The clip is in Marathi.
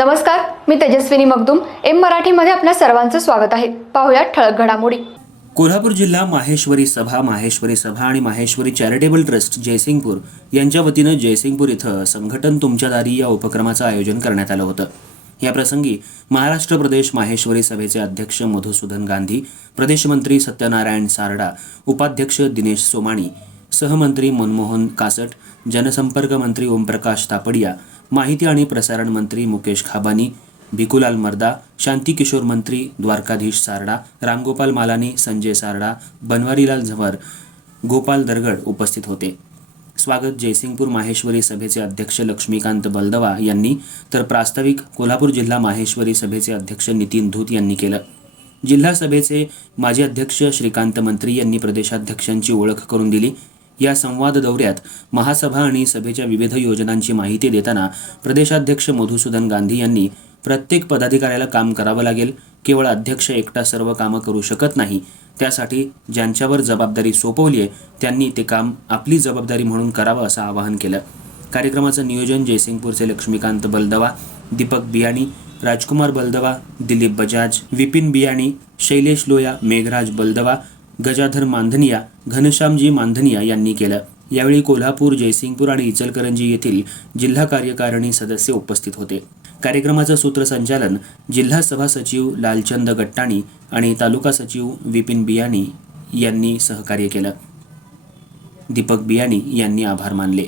नमस्कार मी तेजस्विनी मगदुम. एम मराठीमध्ये आपल्या सर्वांचं स्वागत आहे. पाहुयात ठळक घडामोडी. कोल्हापूर जिल्हा माहेश्वरी सभा माहेश्वरी सभा आणि माहेश्वरी चॅरिटेबल ट्रस्ट जयसिंगपूर यांच्या वतीनं जयसिंगपूर इथं संघटन तुमच्या दारी या उपक्रमाचं आयोजन करण्यात आलं होतं. या प्रसंगी महाराष्ट्र प्रदेश माहेश्वरी सभेचे अध्यक्ष मधुसूदन गांधी प्रदेशमंत्री सत्यनारायण सारडा उपाध्यक्ष दिनेश सोमाणी सहमंत्री मनमोहन कासट जनसंपर्क मंत्री ओमप्रकाश तापडिया माहिती आणि प्रसारण मंत्री मुकेश खाबानी भिकुलाल मर्दा शांती किशोर मंत्री द्वारकाधीश सारडा रामगोपाल मालानी संजय सारडा बनवारीलाल झवर गोपाल दरगड उपस्थित होते. स्वागत जयसिंगपूर माहेश्वरी सभेचे अध्यक्ष लक्ष्मीकांत बलदवा यांनी तर प्रास्ताविक कोल्हापूर जिल्हा माहेश्वरी सभेचे अध्यक्ष नितीन धूत यांनी केलं. जिल्हा सभेचे माजी अध्यक्ष श्रीकांत मंत्री यांनी प्रदेशाध्यक्षांची ओळख करून दिली. या संवाद दौऱ्यात महासभा आणि सभेच्या विविध योजनांची माहिती देताना प्रदेशाध्यक्ष मधुसूदन गांधी यांनी प्रत्येक पदाधिकाऱ्याला काम करावं लागेल. केवळ अध्यक्ष एकटा सर्व कामं करू शकत नाही. त्यासाठी ज्यांच्यावर जबाबदारी सोपवली आहे त्यांनी ते काम आपली जबाबदारी म्हणून करावं असं आवाहन केलं. कार्यक्रमाचं नियोजन जयसिंगपूरचे लक्ष्मीकांत बलदवा दीपक बियाणी राजकुमार बलदवा दिलीप बजाज विपिन बियाणी शैलेश लोया मेघराज बलदवा गजाधर मांधनिया घनश्यामजी मांधनिया यांनी केलं. यावेळी कोल्हापूर जयसिंगपूर आणि इचलकरंजी येथील जिल्हा कार्यकारिणी सदस्य उपस्थित होते. कार्यक्रमाचं सूत्रसंचालन जिल्हा सभा सचिव लालचंद गट्टाणी आणि तालुका सचिव विपिन बियाणी यांनी सहकार्य केलं. दीपक बियाणी यांनी आभार मानले.